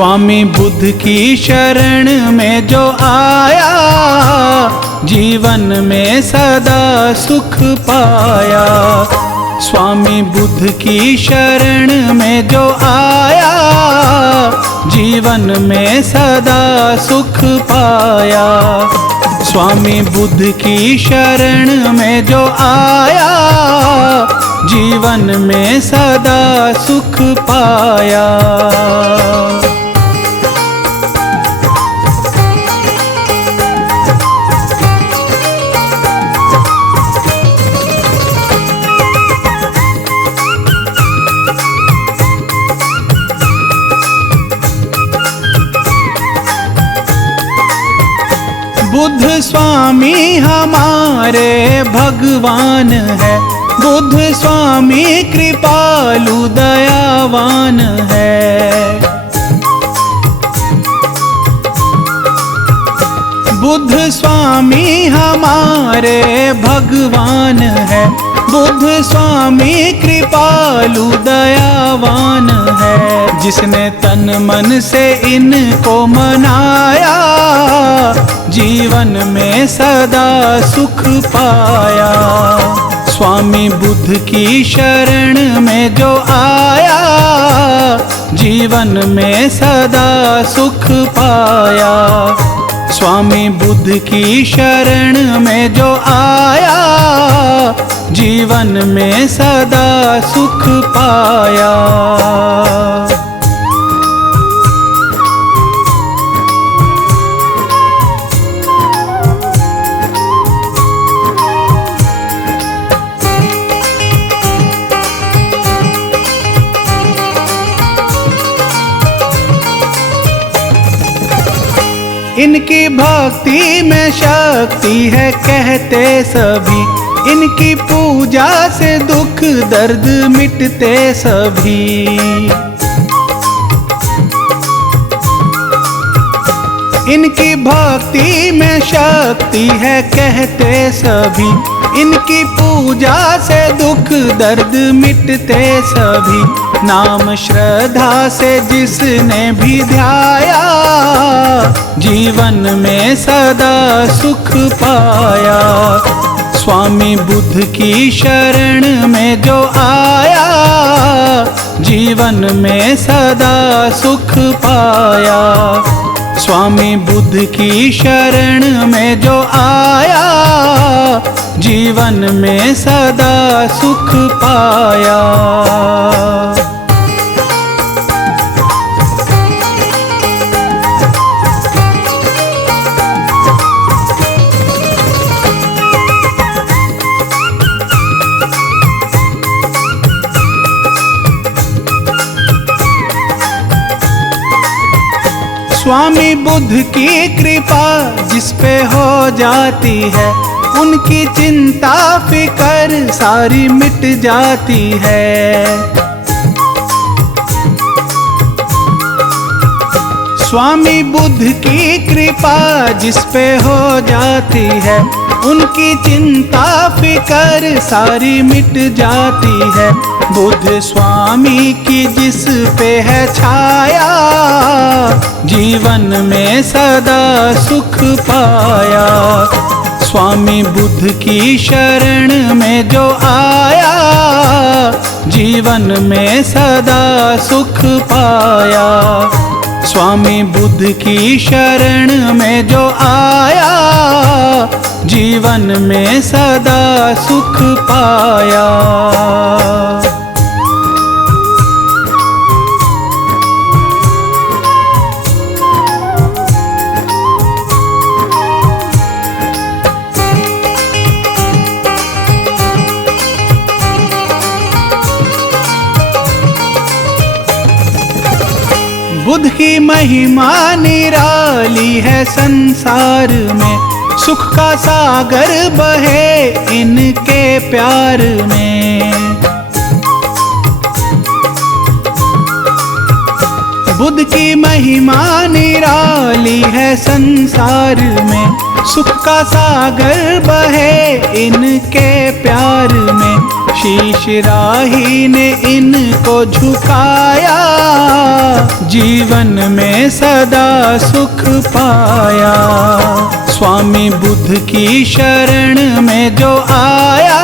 स्वामी बुद्ध की शरण में जो आया, जीवन में सदा सुख पाया। स्वामी बुद्ध की शरण में जो आया, जीवन में सदा सुख पाया। स्वामी बुद्ध की शरण में जो आया, जीवन में सदा सुख पाया। बुद्ध स्वामी हमारे भगवान है, बुद्ध स्वामी कृपालु दयावान है। बुद्ध स्वामी हमारे भगवान है, बुद्ध स्वामी कृपालु दयावान है। जिसने तन मन से इनको मनाया, जीवन में सदा सुख पाया। स्वामी बुद्ध की शरण में जो आया, जीवन में सदा सुख पाया। स्वामी बुद्ध की शरण में जो आया, जीवन में सदा सुख पाया। इनकी भक्ति में शक्ति है कहते सभी, इनकी पूजा से दुख दर्द मिटते सभी। इनकी भक्ति में शक्ति है कहते सभी, इनकी पूजा से दुख दर्द मिटते सभी। नाम श्रद्धा से जिसने भी ध्याया, जीवन में सदा सुख पाया। स्वामी बुद्ध की शरण में जो आया, जीवन में सदा सुख पाया। स्वामी बुद्ध की शरण में जो आया, जीवन में सदा सुख पाया। स्वामी बुद्ध की कृपा जिस पे हो जाती है, उनकी चिंता फिकर सारी मिट जाती है। स्वामी बुद्ध की कृपा जिस पे हो जाती है, उनकी चिंता फिकर सारी मिट जाती है। बुद्ध स्वामी की जिस पे है छाया, जीवन में सदा सुख पाया। स्वामी बुद्ध की शरण में जो आया, जीवन में सदा सुख पाया। स्वामी बुद्ध की शरण में जो आया, जीवन में सदा सुख पाया। बुद्ध की महिमा निराली है संसार में, सुख का सागर बहे इनके प्यार में। बुद्ध की महिमा निराली है संसार में, सुख का सागर बहे इनके प्यार में। शीश राही ने इनको झुकाया, जीवन में सदा सुख पाया। स्वामी बुद्ध की शरण में जो आया,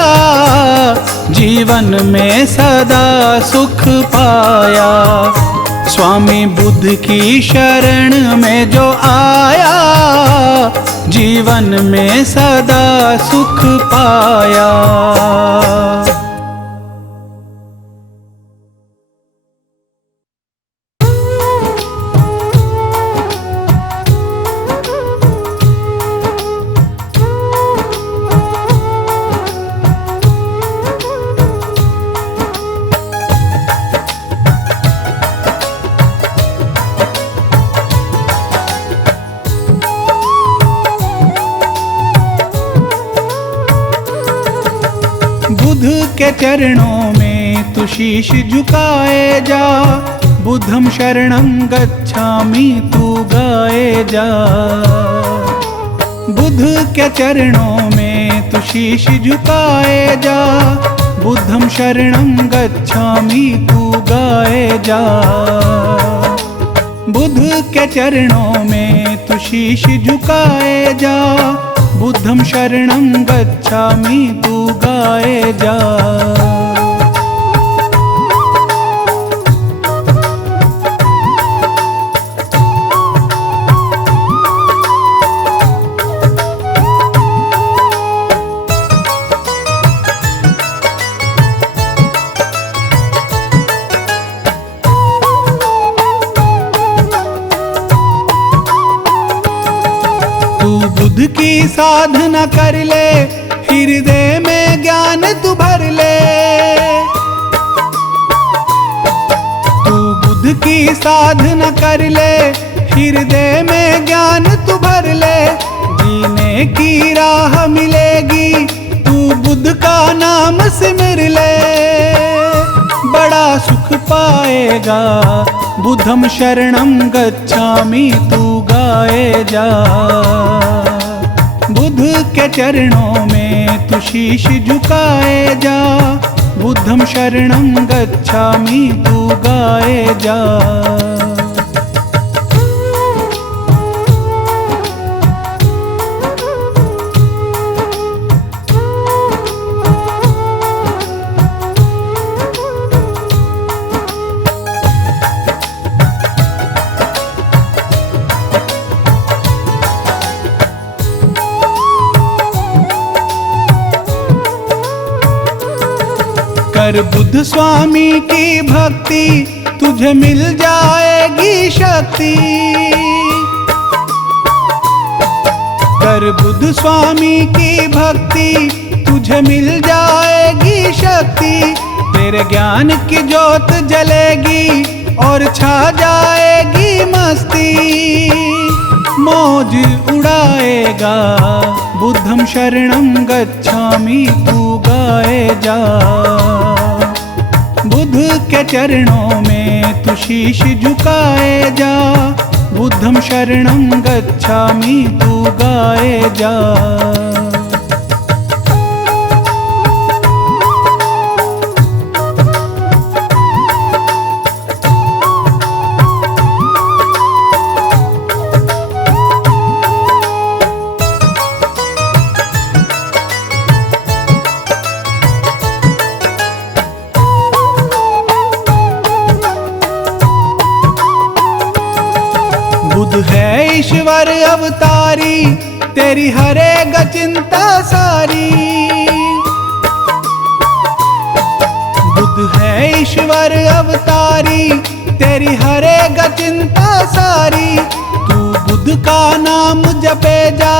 जीवन में सदा सुख पाया। स्वामी बुद्ध की शरण में जो आया, जीवन में सदा सुख पाया। बुद्ध के चरणों में तू शीश झुकाए जा, बुद्धं शरणं गच्छामि तू गाए जा। बुद्ध के चरणों में तू शीश झुकाए जा, बुद्धं शरणं गच्छामि तू गाए जा। बुद्ध के चरणों में तू शीश झुकाए जा, बुद्धं शरणं गच्छामि तू गाए जा। बुद्ध की साधना कर ले, हृदय में ज्ञान तू भर ले। तू बुद्ध की साधना कर ले, हृदय में ज्ञान तू भर ले। जीने की राह मिलेगी, तू बुद्ध का नाम सिमर ले। बड़ा सुख पाएगा, बुद्धं शरणं गच्छामि तू गाए जा। बुद्ध के चरणों में तू शीश झुकाए जा, बुद्धं शरणं गच्छामि तू गाए जा। कर बुद्ध स्वामी की भक्ति, तुझे मिल जाएगी शक्ति। कर बुद्ध स्वामी की भक्ति, तुझे मिल जाएगी शक्ति। तेरे ज्ञान की ज्योत जलेगी और छा जाएगी मस्ती। मौज उड़ाएगा, बुद्धं शरणं गच्छामि तू गाए जा। बुद्ध के चरणों में तू शीश झुकाए जा, बुद्धं शरणं गच्छामि तू गाए जा। बुद्ध है ईश्वर अवतारी, तेरी हरेगा चिंता सारी। बुद्ध है ईश्वर अवतारी, तेरी हरेगा चिंता सारी। तू बुद्ध का नाम जपे जा,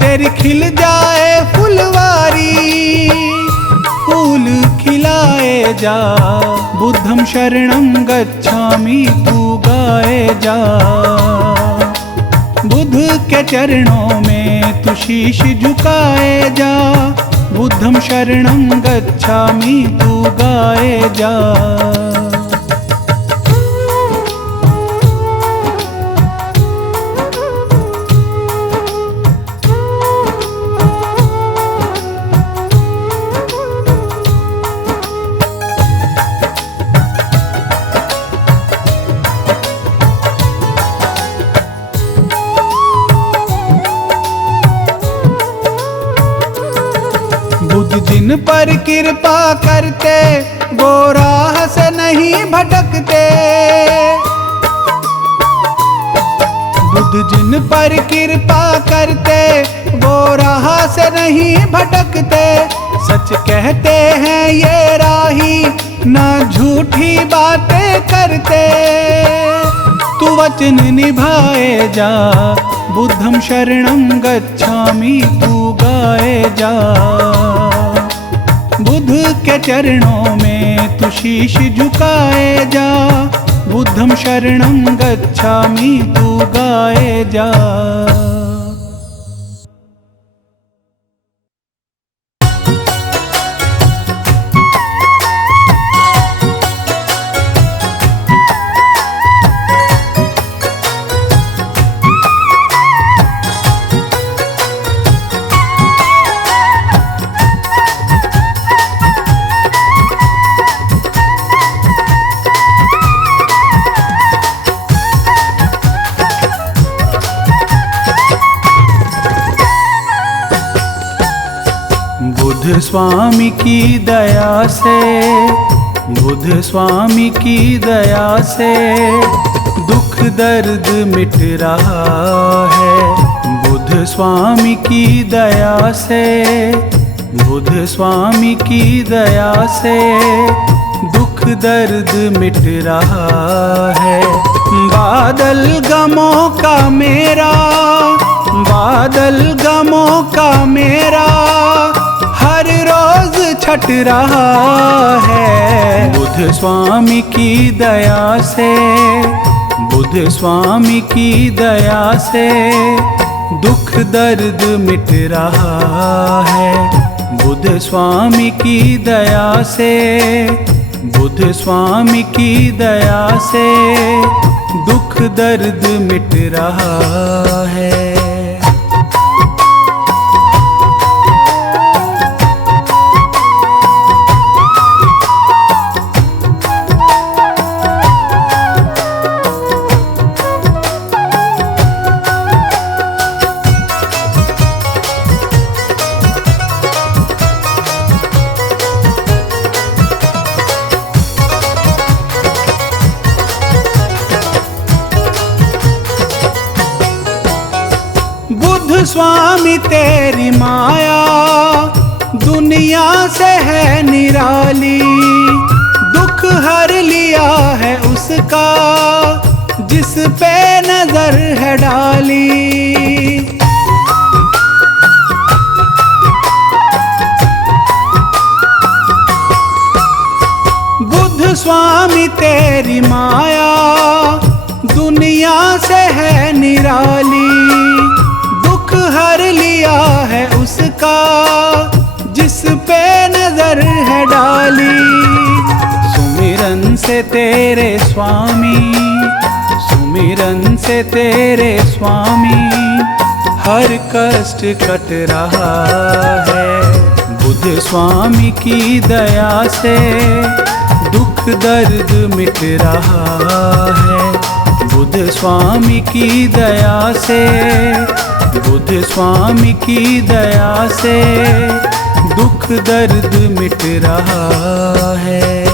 तेरी खिल जाए फुलवारी। फूल खिलाए जा, बुद्धं शरणं गच्छामि तू गाए जा। बुद्ध के चरणों में तू शीश झुकाए जा, बुद्धं शरणं गच्छामि तू गाए जा। जिन पर कृपा करते वो राह से नहीं भटकते। बुद्ध जिन पर कृपा करते वो राह से नहीं भटकते। सच कहते हैं ये राही ना झूठी बातें करते। तू वचन निभाए जा बुद्धं शरणं गच्छामि तू गाए जा। बुद्ध के चरणों में तू शीश झुकाए जा। बुद्धं शरणं गच्छामि तू गाए जा। बुद्ध स्वामी की दया से, बुद्ध स्वामी की दया से दुख दर्द मिट रहा है। बुद्ध स्वामी की दया से, बुद्ध स्वामी की दया से दुख दर्द मिट रहा है। बादल गमों का मेरा, बादल गमों का मेरा हर रोज छट रहा है। बुद्ध स्वामी की दया से, बुद्ध स्वामी की दया से दुख दर्द मिट रहा है। बुद्ध स्वामी की दया से, बुद्ध स्वामी की दया से दुख दर्द मिट रहा है। बुद्ध स्वामी तेरी माया दुनिया से है निराली। दुख हर लिया है उसका जिस पे नजर है डाली। बुद्ध स्वामी तेरी माया दुनिया से है निराली। दुख हर लिया है उसका जिस पे नजर है डाली। सुमिरन से तेरे स्वामी, सुमिरन से तेरे स्वामी हर कष्ट कट रहा है। बुद्ध स्वामी की दया से दुख दर्द मिट रहा है। बुद्ध स्वामी की दया से, बुद्ध स्वामी की दया से दुख दर्द मिट रहा है।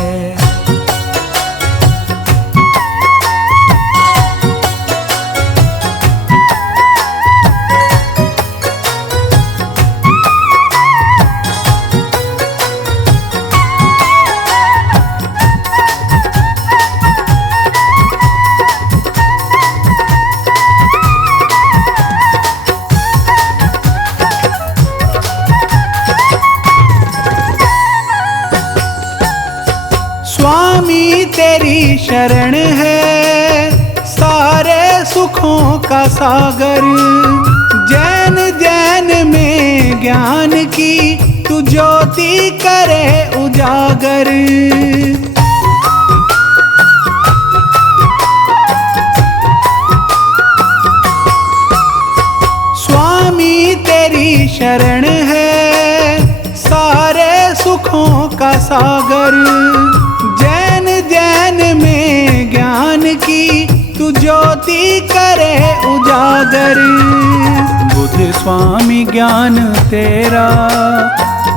स्वामी तेरी शरण है सारे सुखों का सागर। जैन जैन में ज्ञान की तू ज्योति करे उजागर। स्वामी तेरी शरण है सारे सुखों का सागर। जैन जैन में ज्ञान की तू ज्योति करे उजागर। बुद्ध स्वामी ज्ञान तेरा,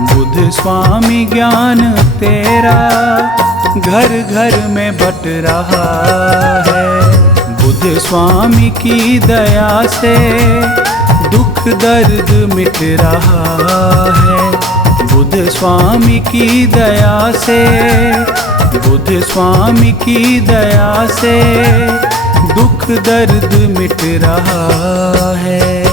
बुद्ध स्वामी ज्ञान तेरा घर घर में बट रहा है। बुद्ध स्वामी की दया से दुख दर्द मिट रहा है। बुद्ध स्वामी की दया से, बुद्ध स्वामी की दया से दुख दर्द मिट रहा है।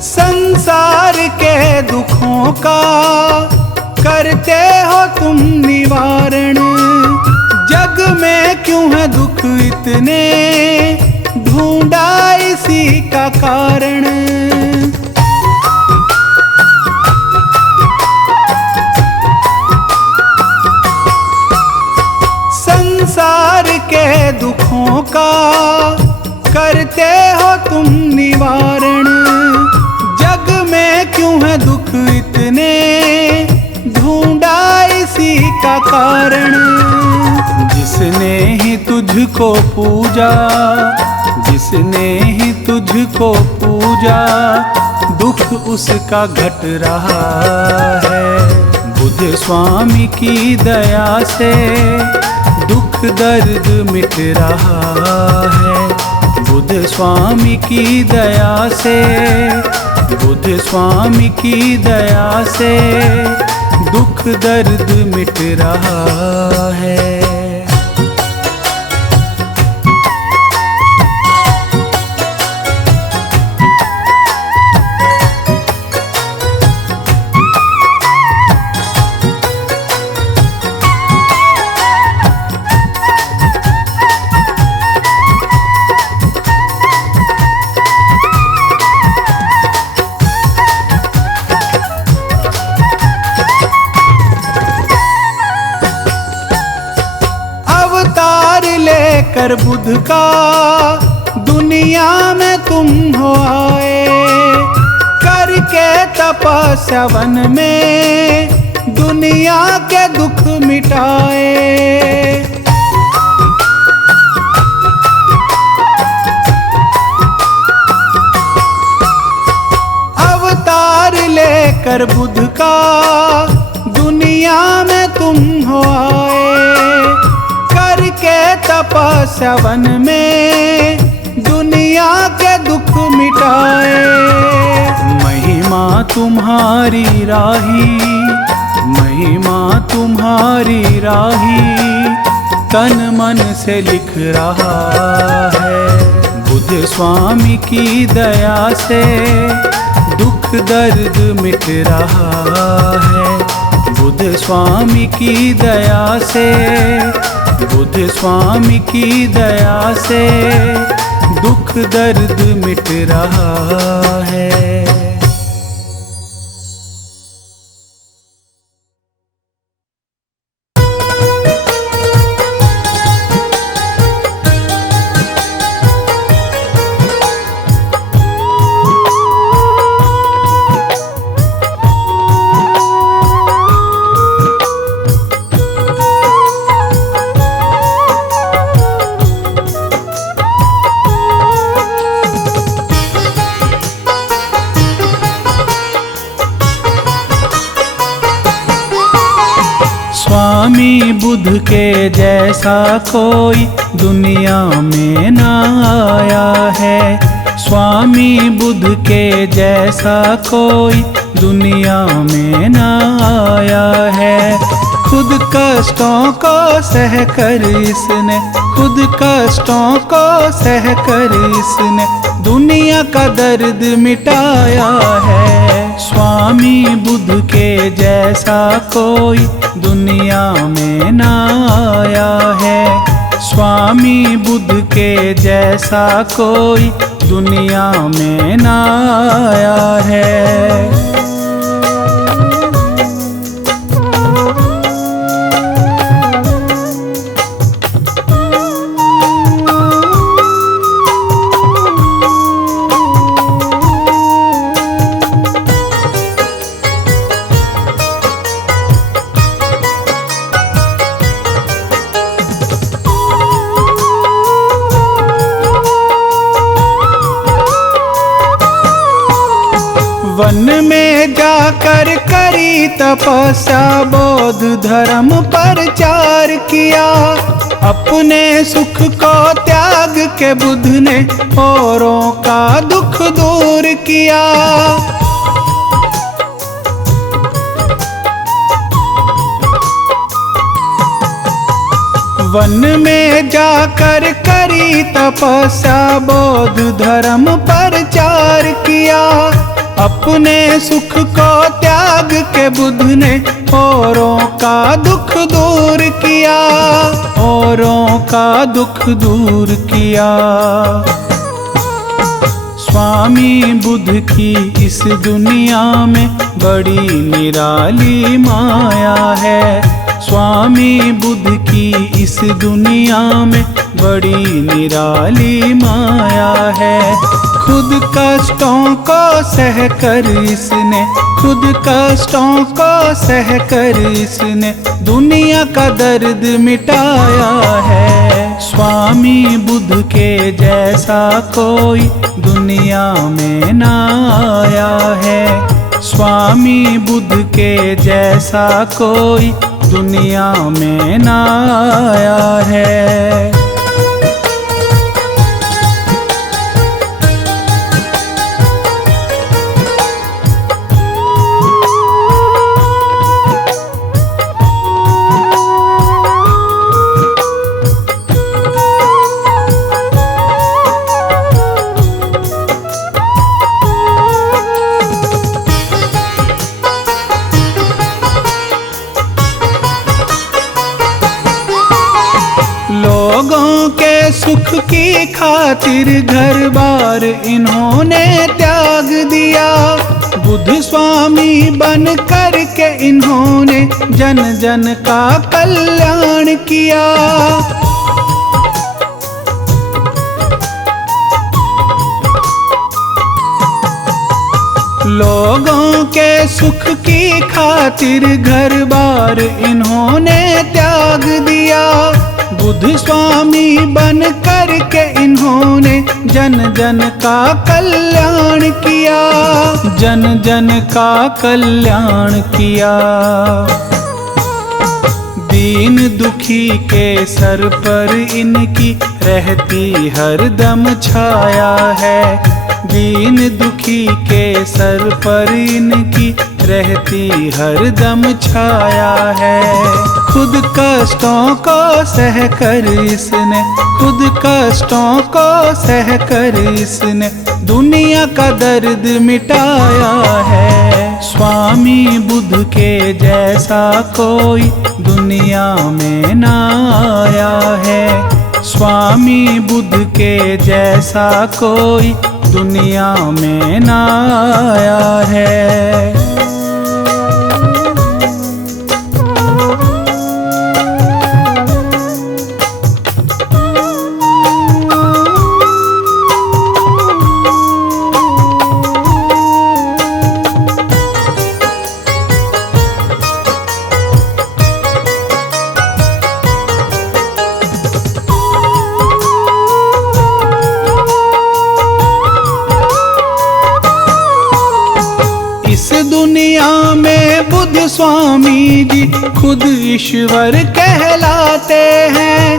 संसार के दुखों का करते हो तुम निवारण। जग में क्यों है दुख इतने, ढूंढा इसी का कारण। संसार के दुखों का करते हो तुम निवारण। जग में क्यों है दुख इतने, ढूंढा इसी का कारण। जिसने ही तुझको पूजा, जिसने ही तुझको पूजा, दुख उसका घट रहा है। बुद्ध स्वामी की दया से दुख दर्द मिट रहा है। बुद्ध स्वामी की दया से, बुद्ध स्वामी की दया से दुख दर्द मिट रहा है। कर बुद्ध का दुनिया में तुम हो आए। करके तपस्या वन में दुनिया के दुख मिटाए। अवतार लेकर बुद्ध का दुनिया में तुम हो आए। करके तपस्या वन में दुनिया के दुख मिटाए। महिमा तुम्हारी राही, महिमा तुम्हारी राही तन मन से लिख रहा है। बुद्ध स्वामी की दया से दुख दर्द मिट रहा है। बुद्ध स्वामी की दया से, बुद्ध स्वामी की दया से दुख दर्द मिट रहा है। स्वामी बुद्ध के जैसा कोई दुनिया में ना आया है। स्वामी बुद्ध के जैसा कोई दुनिया में ना आया है। खुद कष्टों को सह कर इसने, खुद कष्टों को सह कर इसने दुनिया का दर्द मिटाया है। स्वामी बुद्ध के जैसा कोई दुनिया में ना आया है। स्वामी बुद्ध के जैसा कोई दुनिया में ना आया है। वन में जाकर करी तपस्या, बौद्ध धर्म प्रचार किया। अपने सुख को त्याग के बुद्ध ने औरों का दुख दूर किया। वन में जाकर करी तपस्या, बौद्ध धर्म प्रचार किया। अपने सुख को त्याग के बुद्ध ने औरों का दुख दूर किया, औरों का दुख दूर किया। स्वामी बुद्ध की इस दुनिया में बड़ी निराली माया है। स्वामी बुद्ध की इस दुनिया में बड़ी निराली माया है। खुद कष्टों को सहकर इसने, खुद कष्टों को सहकर इसने दुनिया का दर्द मिटाया है। स्वामी बुद्ध के जैसा कोई दुनिया में ना आया है। स्वामी बुद्ध के जैसा कोई दुनिया में ना आया है। लोगों के सुख की खातिर घर बार इन्होंने त्याग दिया। बुद्ध स्वामी बन कर के इन्होंने जन जन का कल्याण किया। लोगों के सुख की खातिर घर बार इन्होंने त्याग दिया। बुद्ध स्वामी बन कर के इन्होंने जन जन का कल्याण किया, जन जन का कल्याण किया। दीन दुखी के सर पर इनकी रहती हरदम छाया है। दीन दुखी के सर पर इनकी रहती हरदम छाया है। खुद कष्टों को सहकर इसने, खुद कष्टों को सहकर इसने दुनिया का दर्द मिटाया है। स्वामी बुद्ध के जैसा कोई दुनिया में ना आया है। स्वामी बुद्ध के जैसा कोई दुनिया में ना आया है। इस दुनिया में बुद्ध स्वामी जी खुद ईश्वर कहलाते हैं।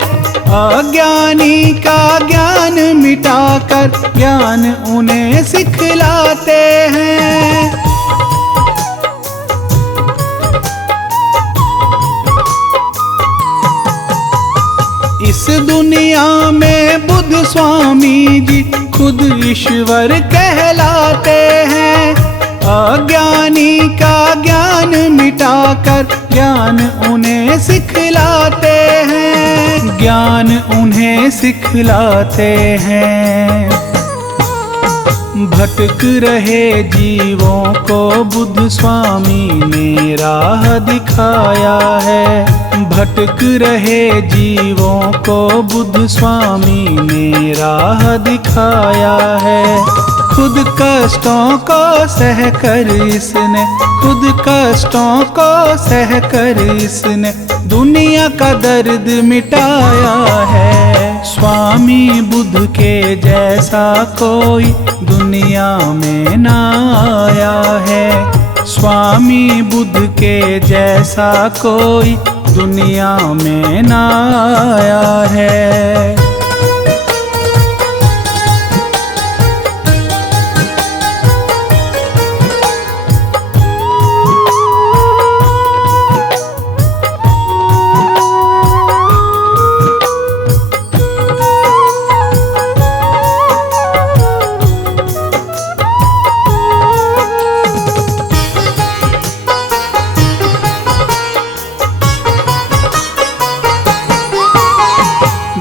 अज्ञानी का ज्ञान मिटाकर ज्ञान उन्हें सिखलाते हैं। इस दुनिया में बुद्ध स्वामी जी खुद ईश्वर कहलाते हैं। अज्ञानी का ज्ञान मिटाकर ज्ञान उन्हें सिखलाते हैं, ज्ञान उन्हें सिखलाते हैं। भटक रहे जीवों को बुद्ध स्वामी ने राह दिखाया है। भटक रहे जीवों को बुद्ध स्वामी ने राह दिखाया है। खुद कष्टों को सहकर इसने, खुद कष्टों को सहकर इसने दुनिया दुनिया का दर्द मिटाया है। स्वामी बुद्ध के जैसा कोई दुनिया में ना आया है। स्वामी बुद्ध के जैसा कोई दुनिया में ना आया है।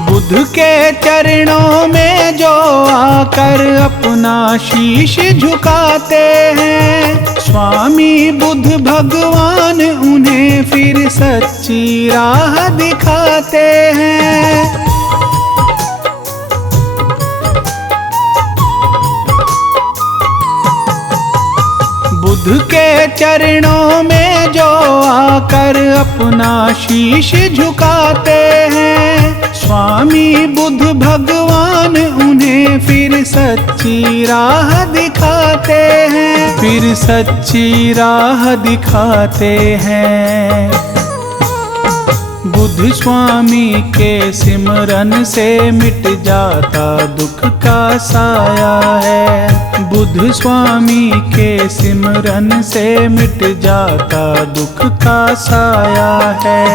बुद्ध के चरणों में जो आकर अपना शीश झुकाते हैं, स्वामी बुद्ध भगवान उन्हें फिर सच्ची राह दिखाते हैं। बुद्ध के चरणों में जो आकर अपना शीश झुकाते हैं, स्वामी बुद्ध भगवान उन्हें फिर सच्ची राह दिखाते हैं, फिर सच्ची राह दिखाते हैं। बुद्ध स्वामी के सिमरन से मिट जाता दुख का साया है। बुद्ध स्वामी के सिमरन से मिट जाता दुख का साया है।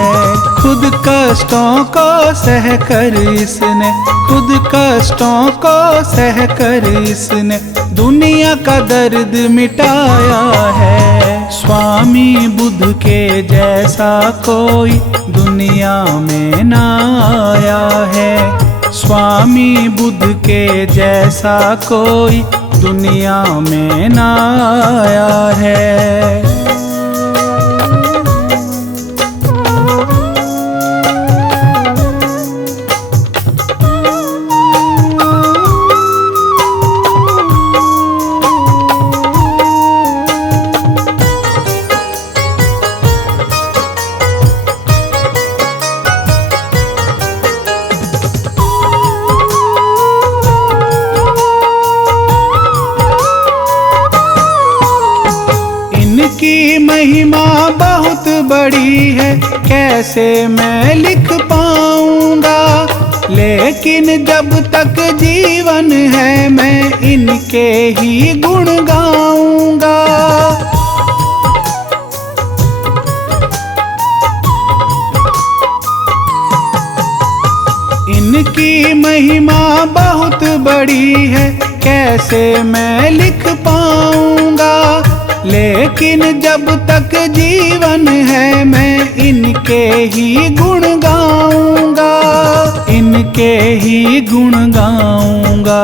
खुद कष्टों को सह कर इसने, खुद कष्टों को सह कर इसने दुनिया का दर्द मिटाया है। स्वामी बुद्ध के जैसा कोई दुनिया में ना आया है। स्वामी बुद्ध के जैसा कोई दुनिया में ना आया है। की महिमा बहुत बड़ी है, कैसे मैं लिख पाऊंगा। लेकिन जब तक जीवन है मैं इनके ही गुण गाऊंगा। इनकी महिमा बहुत बड़ी है, कैसे मैं लिख पाऊंगा। लेकिन जब तक जीवन है मैं इनके ही गुण गाऊंगा, इनके ही गुण गाऊंगा।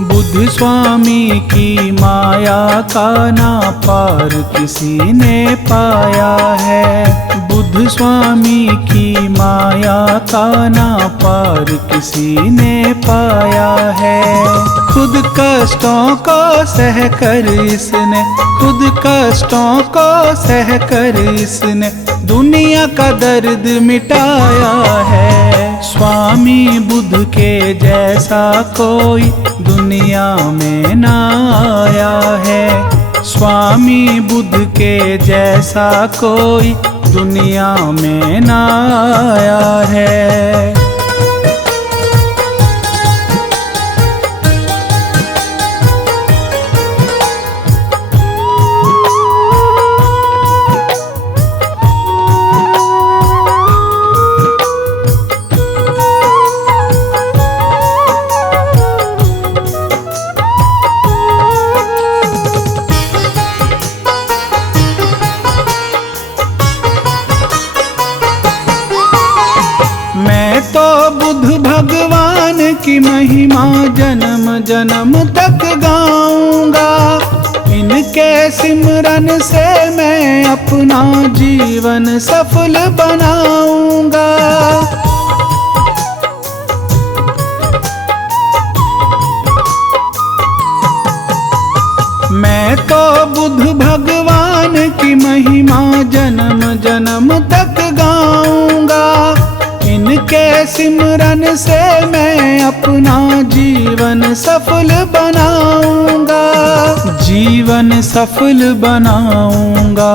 बुद्ध स्वामी की माया का ना पार किसी ने पाया है। बुद्ध स्वामी की माया का ना पार किसी ने पाया है। खुद कष्टों को सह कर इसने, खुद कष्टों को सह कर इसने दुनिया का दर्द मिटाया है। स्वामी बुद्ध के जैसा कोई दुनिया में ना आया है। स्वामी बुद्ध के जैसा कोई दुनिया में ना आया है। तो बुद्ध भगवान की महिमा जन्म जन्म तक गाऊंगा। इनके सिमरन से मैं अपना जीवन सफल बनाऊंगा। मैं तो बुद्ध भगवान भगवान की महिमा जन्म जन्म तक गाऊंगा। इनके सिमरन से मैं अपना जीवन सफल बनाऊंगा, जीवन सफल बनाऊंगा।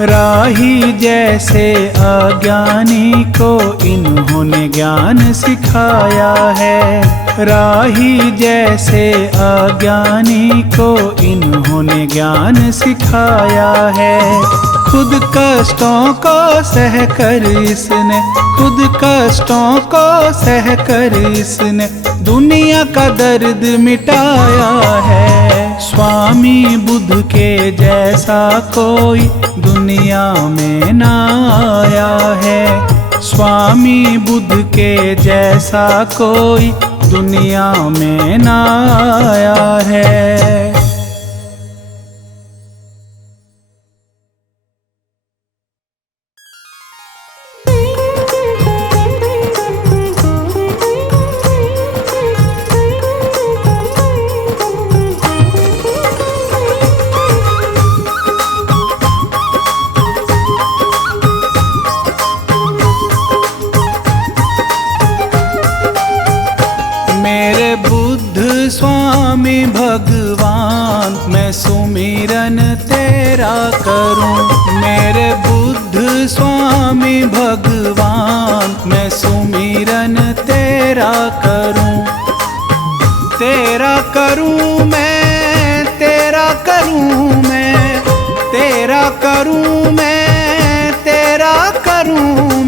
राही जैसे अज्ञानी को इन्होंने ज्ञान सिखाया है। राही जैसे अज्ञानी को इन्होंने ज्ञान सिखाया है। खुद कष्टों को सहकर इसने, खुद कष्टों को सहकर इसने दुनिया का दर्द मिटाया है। स्वामी बुद्ध के जैसा कोई दुनिया में ना आया है। स्वामी बुद्ध के जैसा कोई दुनिया में ना आया है। मेरे बुद्ध स्वामी भगवान मैं सुमिरन तेरा करूं। मेरे बुद्ध स्वामी भगवान मैं सुमिरन तेरा करूं। तेरा करूं मैं, तेरा करूं मैं, तेरा करूं मैं, तेरा करूं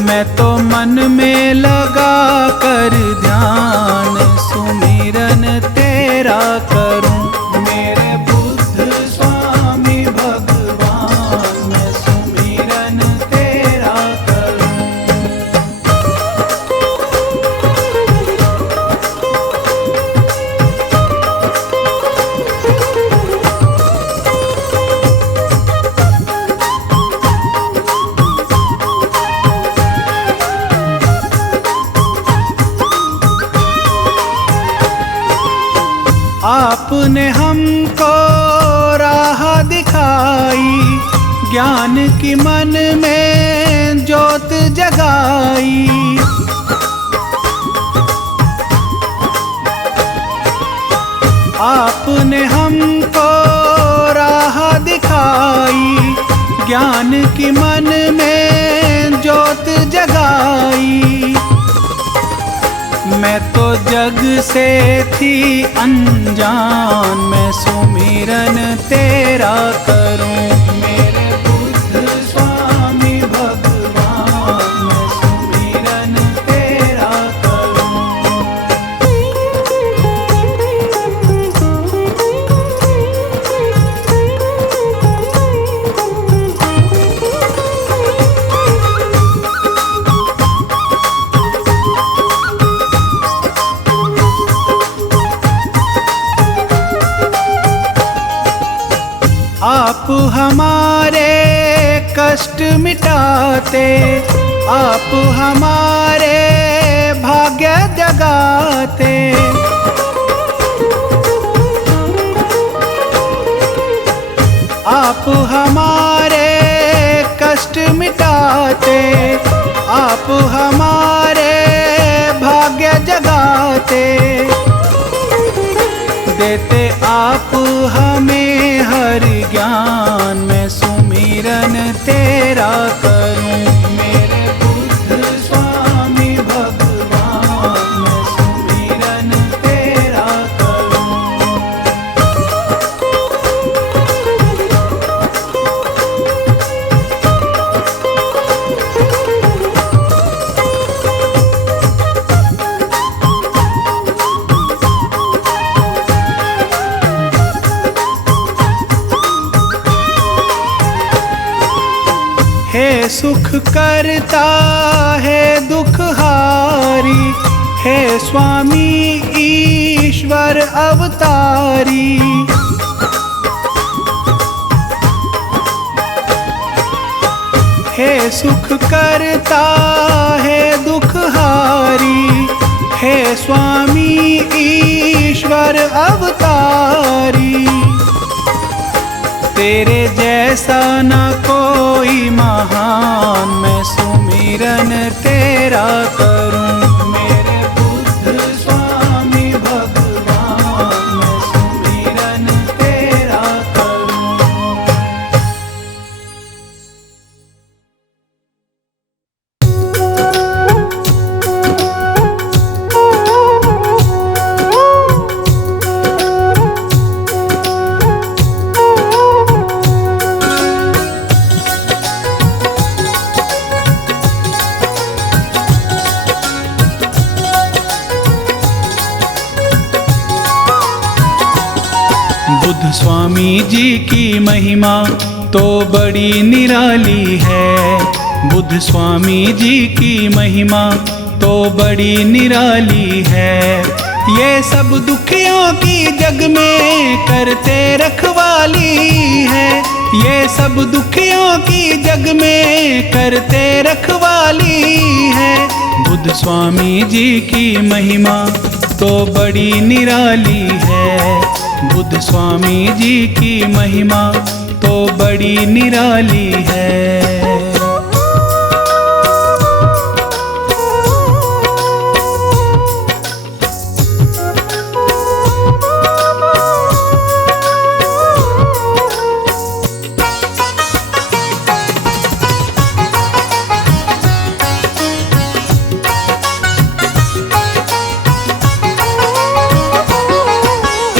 मैं तो मन में लगा कर ध्यान सुमिरन तेरा करूं। मेरे बुद्ध स्वामी भगवान मैं सुमिरन तेरा करूं। आपने हमको राह दिखाई, ज्ञान की मन में ज्योत जगाई। आपने हमको राह दिखाई, ज्ञान की मन में ज्योत जगाई। मैं तो जग से थी अनजान मैं सुमिरन तेरा करूं। मेरे बुद्ध स्वामी भगवान मैं सुमिरन तेरा करूं। आप हमारे कष्ट मिटाते, आप हमारे भाग्य जगाते। आप हमारे कष्ट मिटाते, आप हमारे भाग्य जगाते। देते आप हमें हर ज्ञान मैं सुमिरन तेरा करूं। मेरे बुद्ध स्वामी भगवान मैं सुमिरन तेरा करूं। हे सुख करता है दुख हारी, हे स्वामी ईश्वर अवतारी। हे सुख करता है दुख हारी, हे स्वामी ईश्वर अवतारी, तेरे जैसा न कोई महान, मैं सुमिरन तेरा करूं। मेरे बुद्ध स्वामी भगवान, मैं सुमिरन तेरा करूं। बुद्ध स्वामी जी की महिमा तो बड़ी निराली है। बुद्ध स्वामी जी की महिमा तो बड़ी निराली है। ये सब दुखियों की जग में करते रखवाली है। ये सब दुखियों की जग में करते रखवाली है। बुद्ध स्वामी जी की महिमा तो बड़ी निराली है। बुद्ध स्वामी जी की महिमा तो बड़ी निराली है।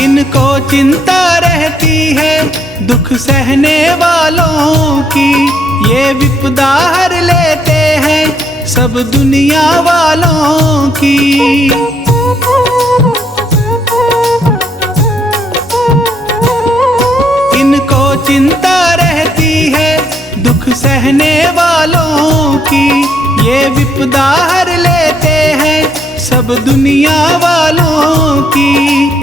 इनको चिंता रहती है दुख सहने वालों की, ये विपदा हर लेते हैं सब दुनिया वालों की। इनको चिंता रहती है दुख सहने वालों की, ये विपदा हर लेते हैं सब दुनिया वालों की।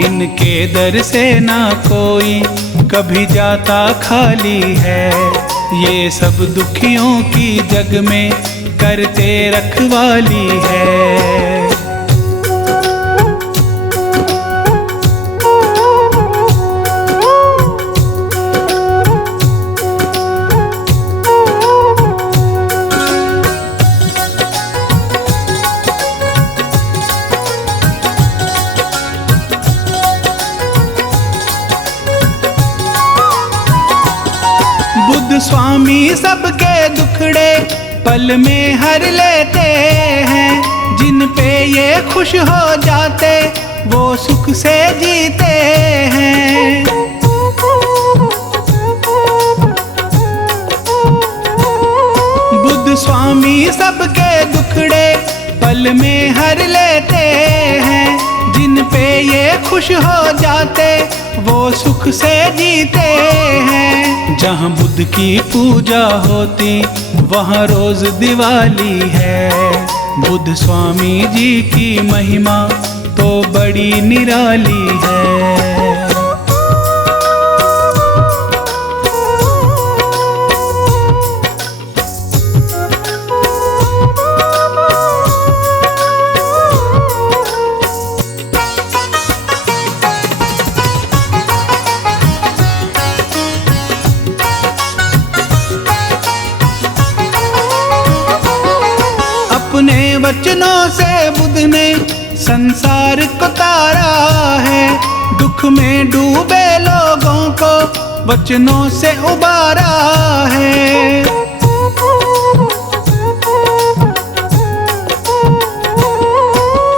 इनके दर से ना कोई कभी जाता खाली है। ये सब दुखियों की जग में करते रखवाली है। बुद्ध स्वामी सबके दुखड़े पल में हर लेते हैं। जिन पे ये खुश हो जाते वो सुख से जीते हैं। बुद्ध स्वामी सबके दुखड़े पल में हर लेते हैं। जिन पे ये खुश हो जाते वो सुख से जीते हैं। जहाँ बुद्ध की पूजा होती वहाँ रोज दिवाली है। बुद्ध स्वामी जी की महिमा तो बड़ी निराली है। अपने वचनों से बुद्ध ने संसार को तारा है। दुख में डूबे लोगों को वचनों से उबारा है।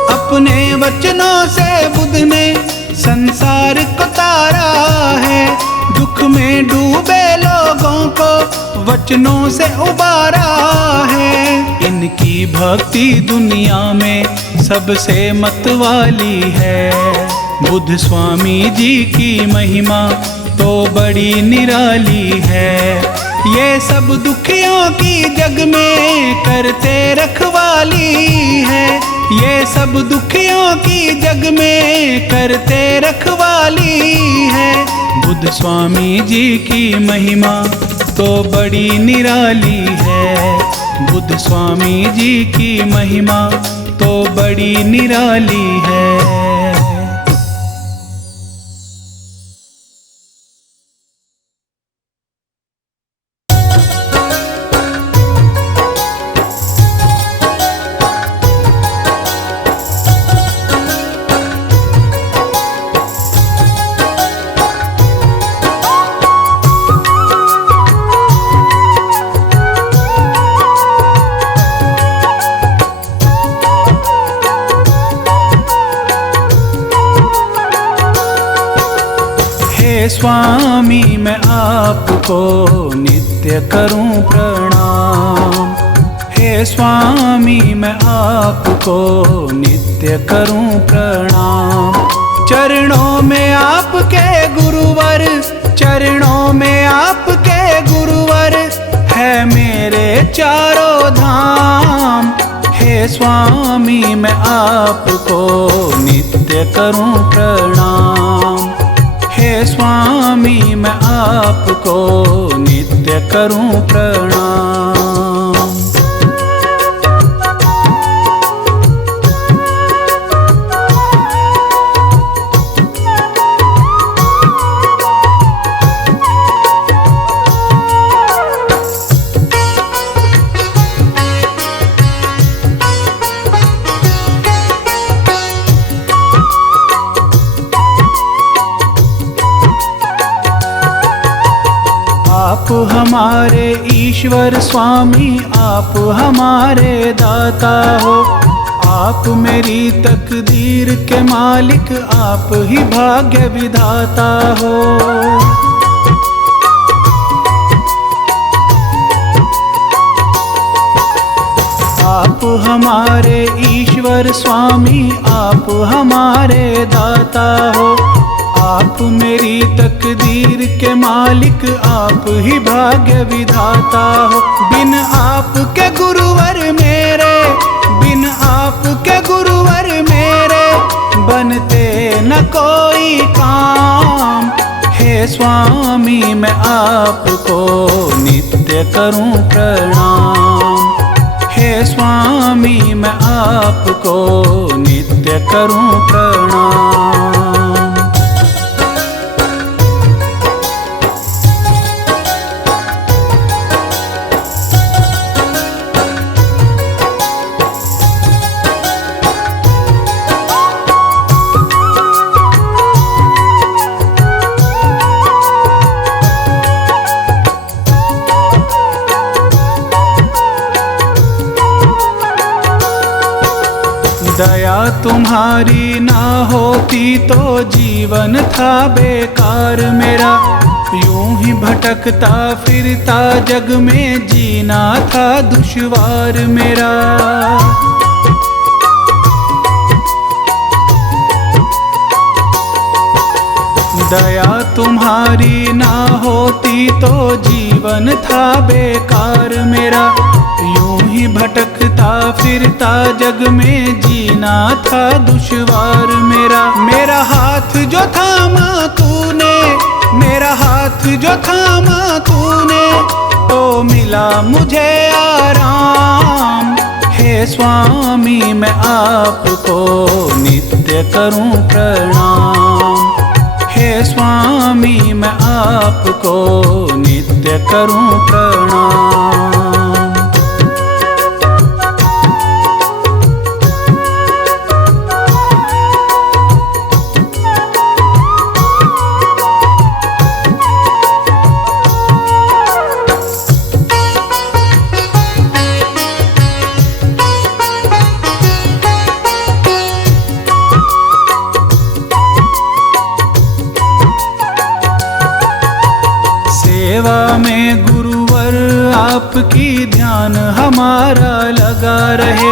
अपने वचनों से बुद्ध ने संसार को तारा है। दुख में डूबे लोगों को वचनों से उबारा है। इनकी भक्ति दुनिया में सबसे मतवाली है। बुद्ध स्वामी जी की महिमा तो बड़ी निराली है। ये सब दुखियों की जग में करते रखवाली है। ये सब दुखियों की जग में करते रखवाली है। बुद्ध स्वामी जी की महिमा तो बड़ी निराली है। बुद्ध स्वामी जी की महिमा तो बड़ी निराली है। स्वामी मैं आपको नित्य करूं प्रणाम। हे स्वामी मैं आपको नित्य करूं प्रणाम। चरणों में आपके गुरुवर, चरणों में आपके गुरुवर है मेरे चारों धाम। हे स्वामी मैं आपको नित्य करूं प्रणाम। हे स्वामी मैं आपको नित्य करूं प्रणाम। आप हमारे ईश्वर स्वामी, आप हमारे दाता हो। आप मेरी तकदीर के मालिक, आप ही भाग्य विधाता हो। आप हमारे ईश्वर स्वामी, आप हमारे दाता हो। आप मेरी तकदीर के मालिक, आप ही भाग्य विधाता हो। बिन आपके गुरुवर मेरे, बिन आपके गुरुवर मेरे बनते न कोई काम। हे स्वामी मैं आपको नित्य करूं प्रणाम। हे स्वामी मैं आपको नित्य करूं प्रणाम। दया तुम्हारी ना होती तो जीवन था बेकार मेरा। यूं ही भटकता फिरता जग में जीना था दुश्वार मेरा। दया तुम्हारी ना होती तो जीवन था बेकार मेरा। यूं ही भटकता फिरता जग में जीना था दुश्वार मेरा। मेरा हाथ जो थामा तूने, मेरा हाथ जो थामा तूने तो मिला मुझे आराम। हे स्वामी मैं आपको नित्य करूं प्रणाम। हे स्वामी मैं आपको नित्य करूं प्रणाम। सेवा में गुरुवर आपकी ध्यान हमारा लगा रहे।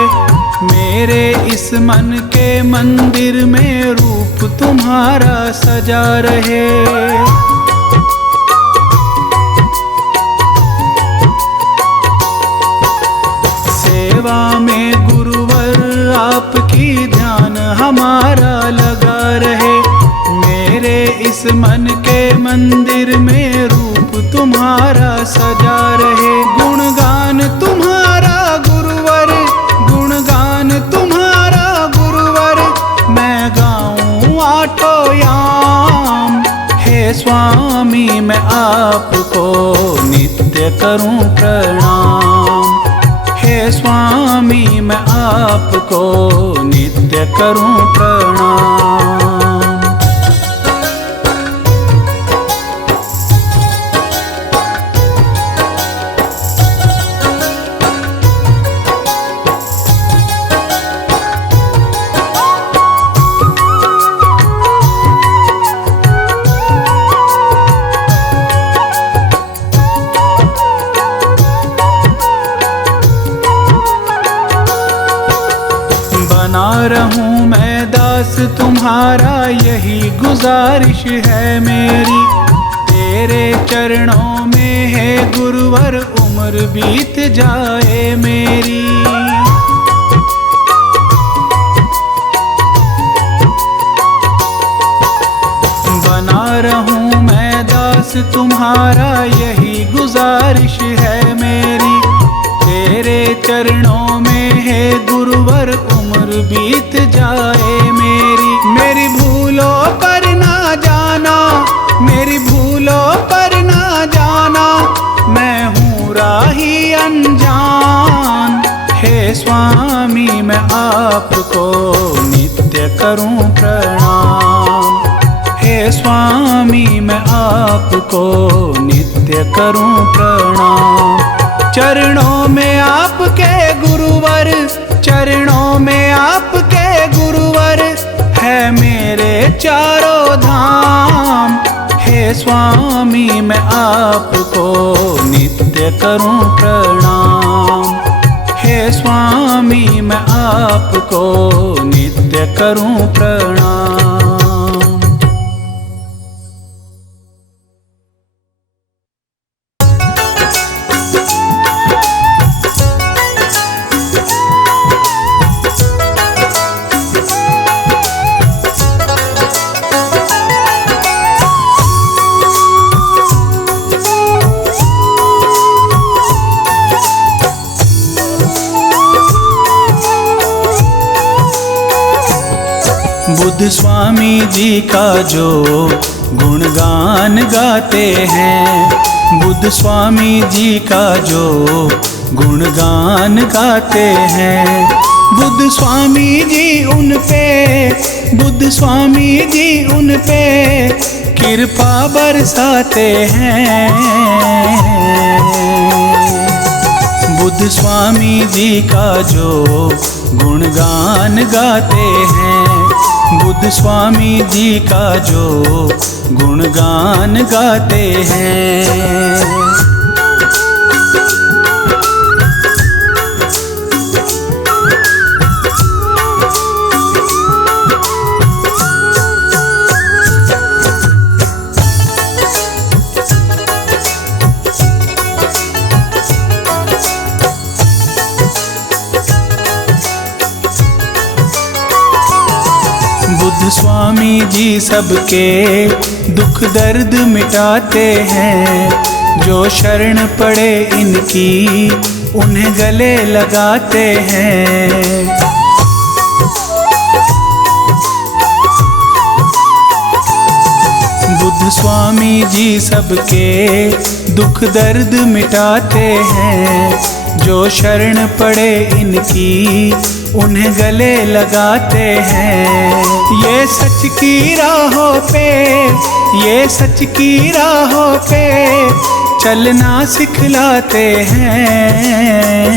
मेरे इस मन के मंदिर में रूप तुम्हारा सजा रहे। सेवा में गुरुवर आपकी ध्यान हमारा लगा रहे। मेरे इस मन के मंदिर में रूप तुम्हारा सजा रहे। गुणगान तुम्हारा गुरुवर, गुणगान तुम्हारा स्वामी मैं आपको नित्य करूं प्रणाम। हे स्वामी मैं आपको नित्य करूं प्रणाम। रहूं मैं दास तुम्हारा, यही गुजारिश है मेरी। तेरे चरणों में है गुरुवर, उम्र बीत जाए मेरी। बना रहूं मैं दास तुम्हारा, यही गुजारिश है मेरी। तेरे चरणों में है गुरुवर, उम्र बीत जाए मेरी। मेरी भूलों पर ना जाना, मेरी भूलों पर ना जाना, मैं हूँ राही अनजान। हे स्वामी मैं आपको नित्य करूं प्रणाम। हे स्वामी मैं आपको नित्य करूं प्रणाम। चरणों में आपके गुरुवर, चरणों में आपके गुरुवर, है मेरे चारों धाम। हे स्वामी मैं आपको नित्य करूं प्रणाम। हे स्वामी मैं आपको नित्य करूं प्रणाम। बुद्ध स्वामी जी का जो गुणगान गाते हैं, बुद्ध स्वामी जी का जो गुणगान गाते हैं। बुद्ध स्वामी जी उन पे, बुद्ध स्वामी जी उन पे कृपा बरसाते हैं। बुद्ध स्वामी जी का जो गुणगान गाते हैं, बुद्ध स्वामी जी का जो गुणगान गाते हैं। बुद्ध स्वामी जी सबके दुख दर्द मिटाते हैं। जो शरण पड़े इनकी उन्हें गले लगाते हैं। बुद्ध स्वामी जी सबके दुख दर्द मिटाते हैं। जो शरण पड़े इनकी उन्हें गले लगाते हैं। ये सच की राहों पे, ये सच की राहों पे चलना सिखलाते हैं।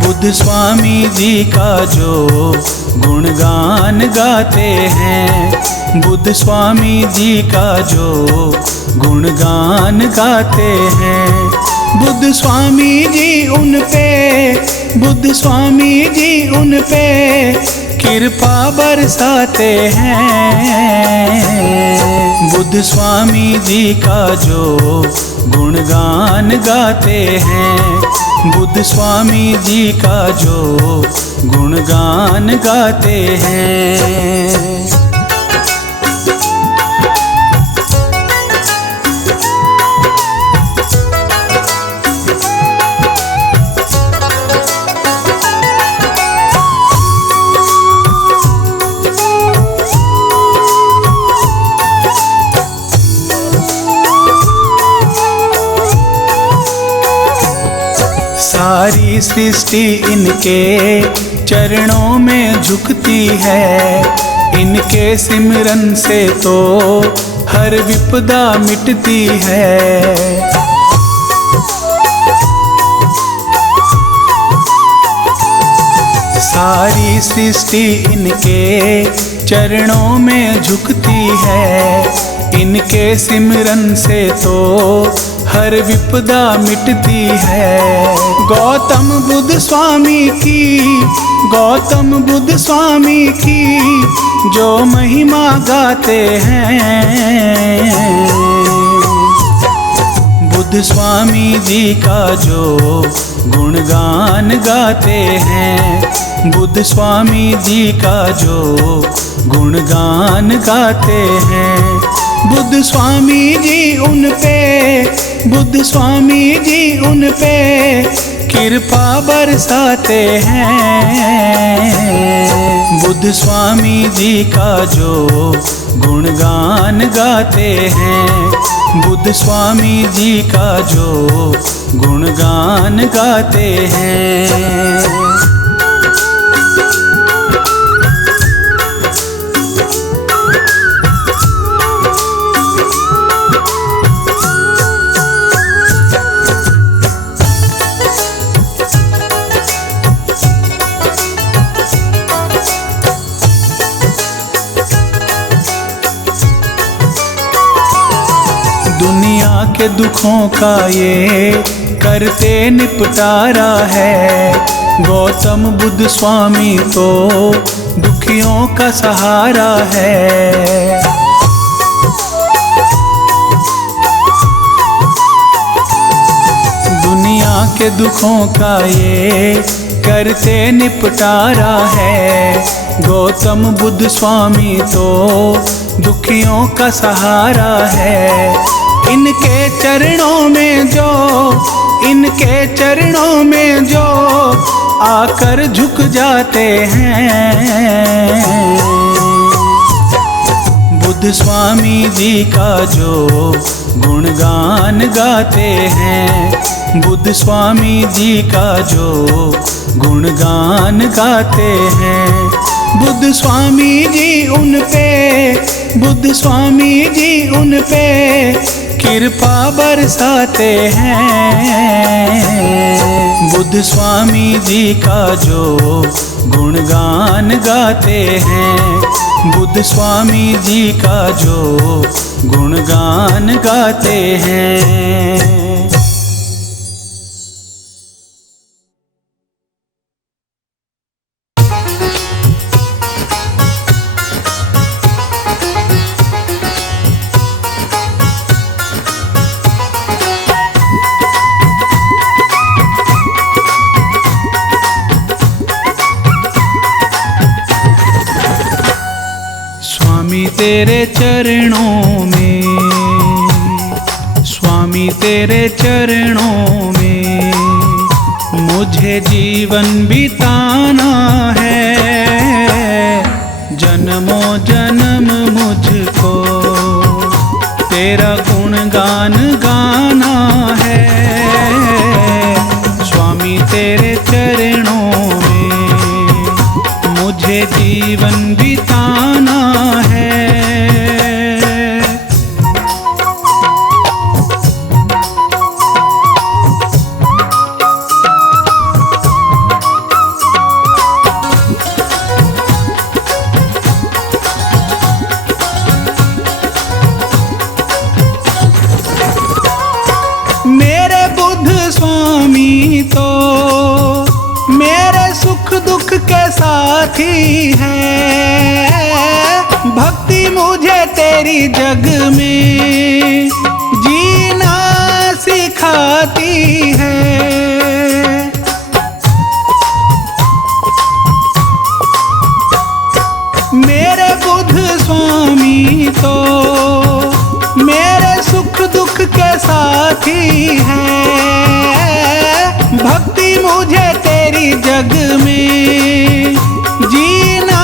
बुद्ध स्वामी जी का जो गुणगान गाते हैं, बुद्ध स्वामी जी का जो गुणगान गाते हैं। बुद्ध स्वामी जी उन पे, बुद्ध स्वामी जी उन पे कृपा बरसाते हैं। बुद्ध स्वामी जी का जो गुणगान गाते हैं, बुद्ध स्वामी जी का जो गुणगान गाते हैं। सारी सृष्टि इनके चरणों में झुकती है, इनके सिमरन से तो हर विपदा मिटती है। सारी सृष्टि इनके चरणों में झुकती है, इनके सिमरन से तो हर विपदा मिटती है। गौतम बुद्ध स्वामी की, गौतम बुद्ध स्वामी की जो महिमा गाते हैं, बुद्ध स्वामी जी का जो गुणगान गाते हैं, बुद्ध स्वामी जी का जो गुणगान गाते हैं। बुद्ध स्वामी जी उन पे, बुद्ध स्वामी जी उन पे कृपा बरसाते हैं। बुद्ध स्वामी जी का जो गुणगान गाते हैं, बुद्ध स्वामी जी का जो गुणगान गाते हैं। दुनिया के दुखों का ये करते निपटारा है, गौतम बुद्ध स्वामी तो दुखियों का सहारा है। दुनिया के दुखों का ये करते निपटारा है, गौतम बुद्ध स्वामी तो दुखियों का सहारा है। इनके चरणों में जो, इनके चरणों में जो आकर झुक जाते हैं, बुद्ध स्वामी जी का जो गुणगान गाते हैं, बुद्ध स्वामी जी का जो गुणगान गाते हैं। बुद्ध स्वामी जी उन पे, बुद्ध स्वामी जी उन पे कृपा बरसाते हैं। बुद्ध स्वामी जी का जो गुणगान गाते हैं, बुद्ध स्वामी जी का जो गुणगान गाते हैं। तेरे चरणों में, स्वामी तेरे चरणों में मुझे जीवन बिताना है। जन्मों जन्म मुझको तेरा गुणगान गाना है। स्वामी तेरे चरणों में मुझे जीवन बिताना है। मेरे बुद्ध स्वामी तो मेरे सुख दुख के साथी है। भक्ति मुझे तेरी जग में जीना सिखाती है। मेरे बुद्ध स्वामी तो मेरे सुख दुख के साथी है। भक्ति मुझे तेरी जग में जीना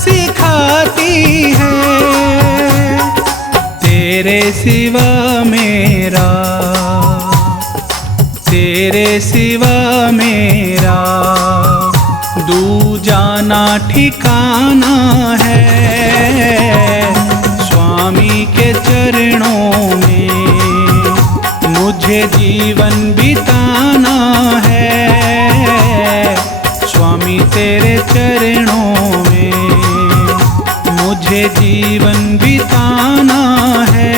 सिखाती है। तेरे सिवा मेरा, तेरे तेरे सिवा मेरा दूजा ना ठिकाना है। स्वामी के चरणों में मुझे जीवन बिताना है। स्वामी तेरे चरणों में मुझे जीवन बिताना है।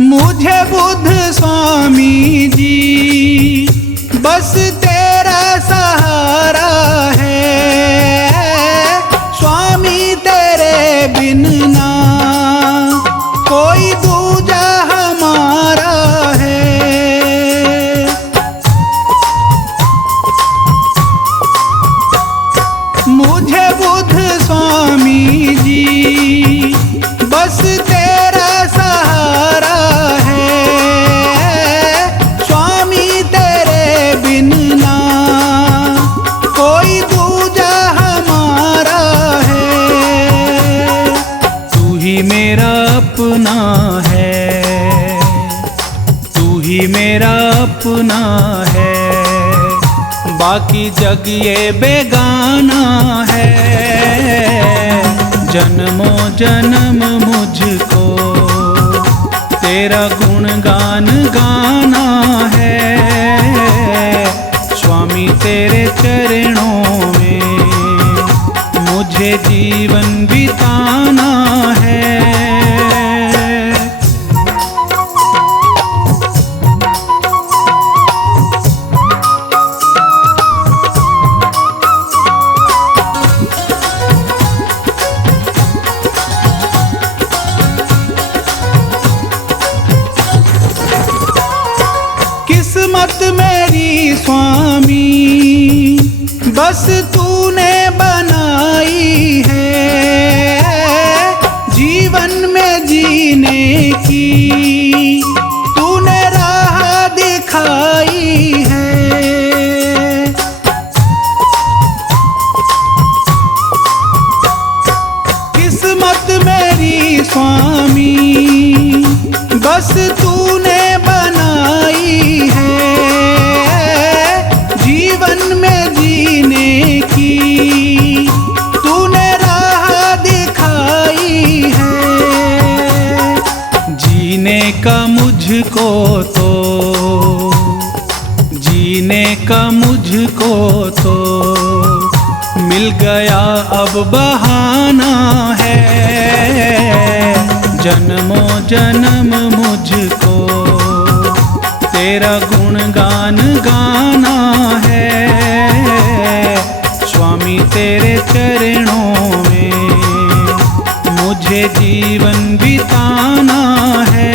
मुझे बुद्ध स्वामी जी बस तेरा सहारा है। स्वामी तेरे बिन ना कोई दूजा हमारा है। मुझे बुद्ध स्वामी जी बस तेरा सहारा है। स्वामी तेरे बिन ना कोई दूजा हमारा है। तू ही मेरा अपना है, तू ही मेरा अपना है। बाकी जग ये बेगाना है। जन्मों जन्म मुझको तेरा गुणगान गाना है। स्वामी तेरे चरणों में मुझे जीवन बिताना है। किस्मत मेरी स्वामी बस तूने बनाई है। जीवन में जीने की तूने राह दिखाई है। किस्मत मेरी स्वामी बस तूने बनाई है। जीवन में जीने की तूने राह दिखाई है। जीने का मुझको तो, जीने का मुझको तो मिल गया अब बहाना है। जन्मों जन्म मुझको तेरा गुणगान गाना है। स्वामी तेरे चरणों में मुझे जीवन बिताना है।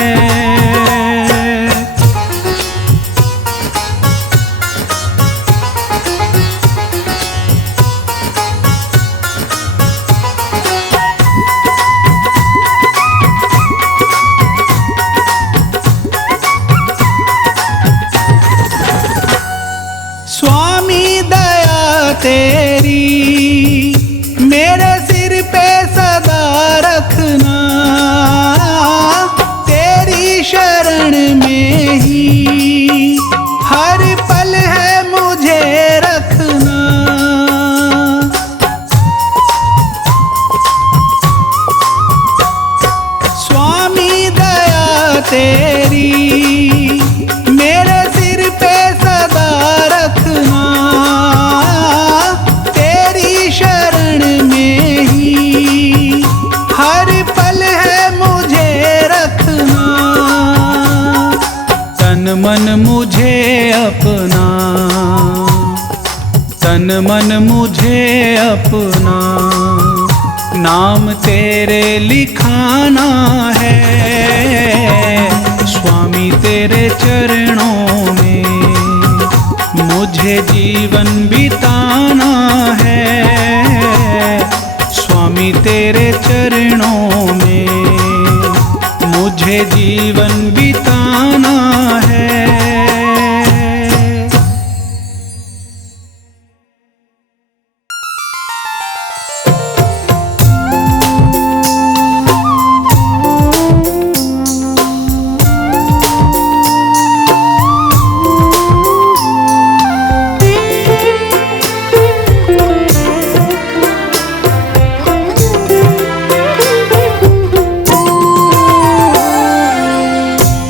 स्वामी दया तेरी मेरे सिर पे सदा रखना। तेरी शरण में ही हर पल है मुझे रखना। स्वामी दया तेरी मेरे सिर पे सदा रखना। तेरी शरण में ही हर पल है मुझे रखना। तन मन मुझे अपना, तन मन मुझे अपना नाम तेरे लिखाना है। स्वामी तेरे चरणों में मुझे जीवन बिताना है। स्वामी तेरे चरणों में मुझे यह जीवन बिताना है।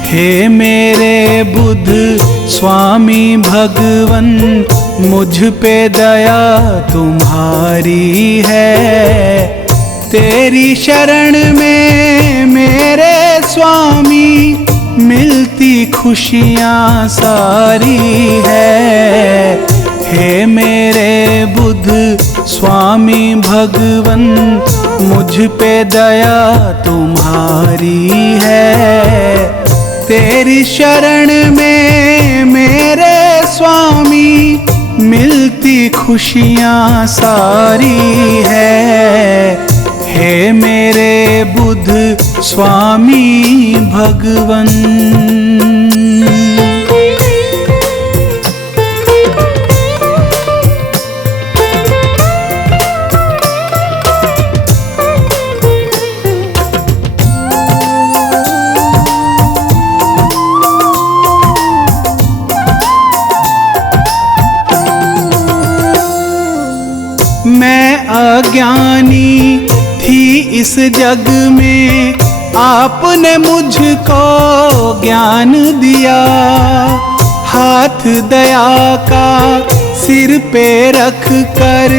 हे मेरे बुद्ध स्वामी भगवन, मुझ पे दया तुम्हारी है। तेरी शरण में मेरे स्वामी मिलती खुशियाँ सारी है। हे मेरे बुद्ध स्वामी भगवन, मुझ पे दया तुम्हारी है। तेरी शरण में मेरे स्वामी मिलती खुशियाँ सारी है। हे मेरे बुद्ध स्वामी भगवन। मैं अज्ञानी थी इस जग में, आपने मुझको ज्ञान दिया। हाथ दया का सिर पे रख कर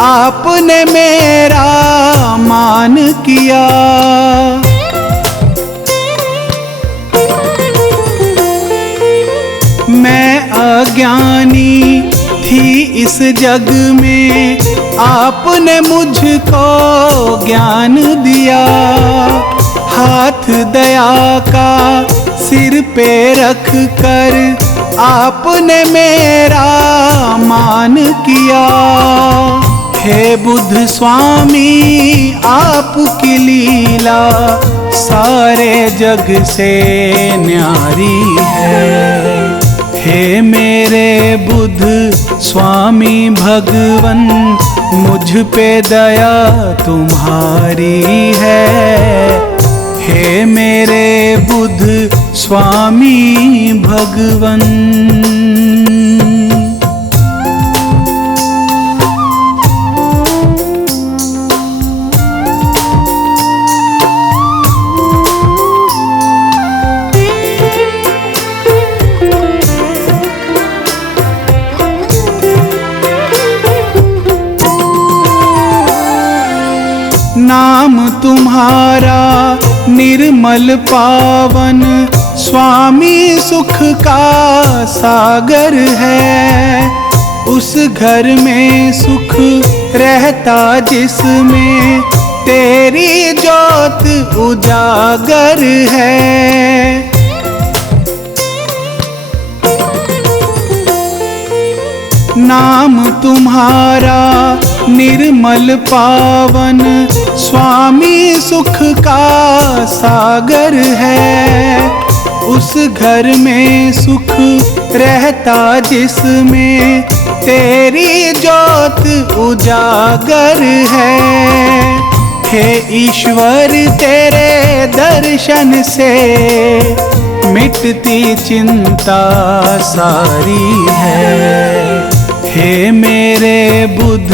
आपने मेरा मान किया। मैं अज्ञानी थी इस जग में, आपने मुझको ज्ञान दिया। हाथ दया का सिर पे रख कर आपने मेरा मान किया। हे बुद्ध स्वामी आपकी लीला सारे जग से न्यारी है। हे मेरे बुद्ध स्वामी भगवन, मुझ पे दया तुम्हारी है। हे मेरे बुद्ध स्वामी भगवन। नाम तुम्हारा निर्मल पावन, स्वामी सुख का सागर है। उस घर में सुख रहता जिसमें तेरी ज्योत उजागर है। नाम तुम्हारा निर्मल पावन, स्वामी सुख का सागर है। उस घर में सुख रहता जिसमें तेरी ज्योत उजागर है। हे ईश्वर तेरे दर्शन से मिटती चिंता सारी है। हे मेरे बुद्ध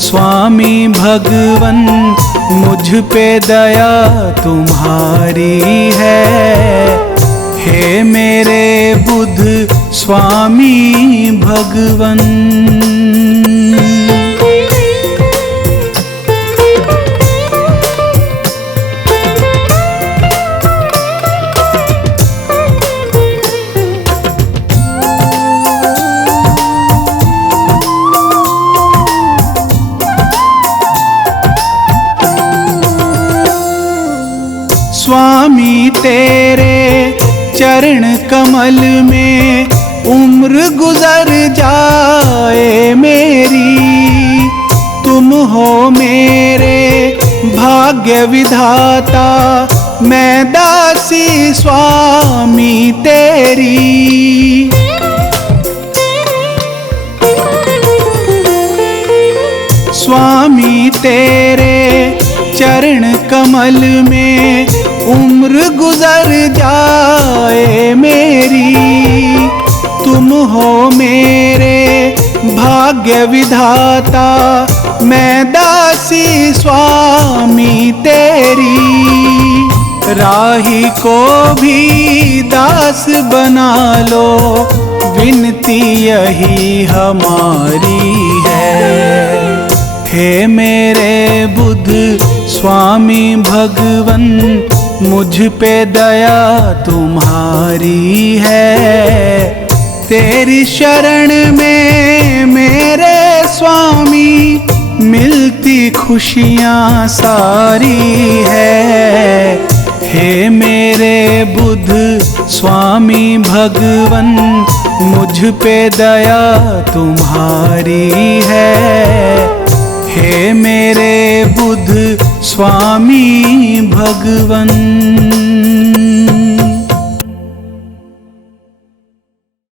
स्वामी भगवन, मुझ पे दया तुम्हारी है। हे मेरे बुद्ध स्वामी भगवन। स्वामी तेरे चरण कमल में उम्र गुजर जाए मेरी। तुम हो मेरे भाग्य विधाता, मैं दासी स्वामी तेरी। स्वामी तेरे चरण कमल में उम्र गुजर जाए मेरी। तुम हो मेरे भाग्य विधाता, मैं दासी स्वामी तेरी। राही को भी दास बना लो, विनती यही हमारी है। हे मेरे बुद्ध स्वामी भगवन, मुझ पे दया तुम्हारी है। तेरी शरण में मेरे स्वामी मिलती खुशियाँ सारी है। हे मेरे बुद्ध स्वामी भगवन, मुझ पे दया तुम्हारी है। हे मेरे बुद्ध स्वामी भगवन।